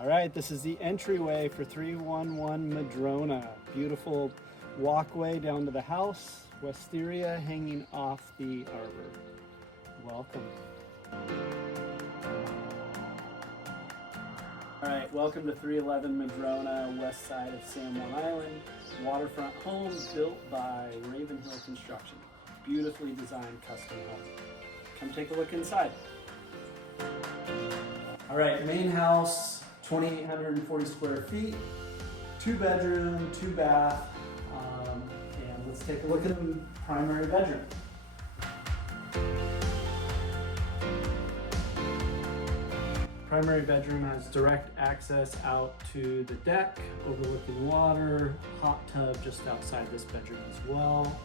All right, this is the entryway for 311 Madrona. Beautiful walkway down to the house, wisteria hanging off the arbor. Welcome. All right, welcome to 311 Madrona, west side of San Juan Island. Waterfront home built by Ravenhill Construction. Beautifully designed custom home. Come take a look inside. All right, main house, 2,840 square feet, 2 bedroom, 2 bath, and let's take a look at the primary bedroom. Primary bedroom has direct access out to the deck, overlooking water, hot tub just outside this bedroom as well.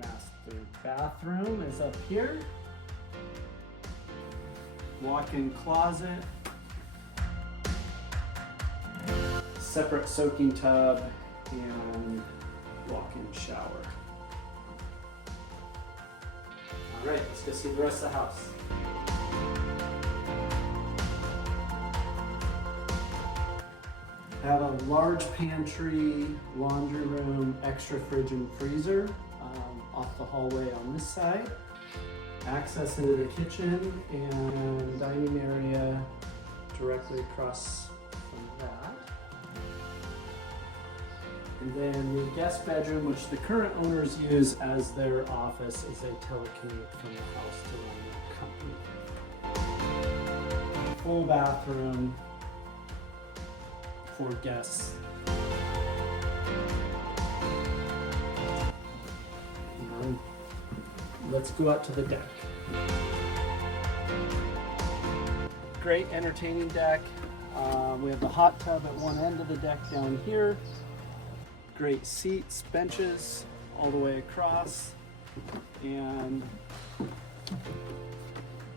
Master bathroom is up here. Walk-in closet. Separate soaking tub and walk-in shower. All right, let's go see the rest of the house. Have a large pantry, laundry room, extra fridge and freezer off the hallway on this side. Access into the kitchen and dining area directly across from that. And then the guest bedroom, which the current owners use as their office, is a telecommute from the house to run their company. Full bathroom for guests. And let's go out to the deck. Great entertaining deck. We have the hot tub at one end of the deck down here. Great seats, benches all the way across. And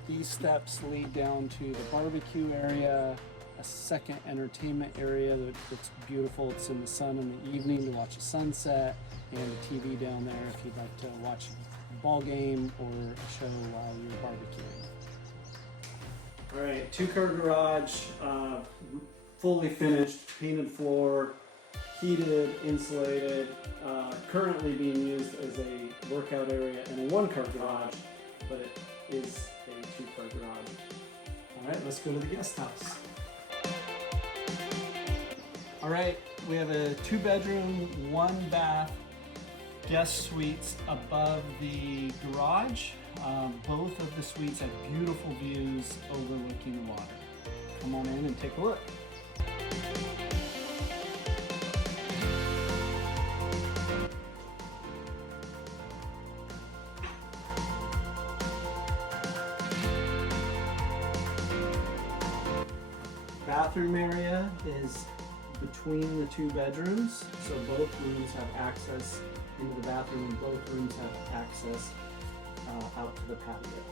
these steps lead down to the barbecue area, a second entertainment area that's beautiful. It's in the sun in the evening to watch a sunset, and a TV down there if you'd like to watch a ball game or a show while you're barbecuing. All right, 2-car garage, fully finished, painted floor, heated, insulated, currently being used as a workout area and a 1-car garage, but it is a 2-car garage. All right, let's go to the guest house. All right, we have a 2-bedroom, 1-bath guest suites above the garage. Both of the suites have beautiful views overlooking the water. Come on in and take a look. Bathroom area is between the 2 bedrooms, so both rooms have access into the bathroom and both rooms have access out to the patio.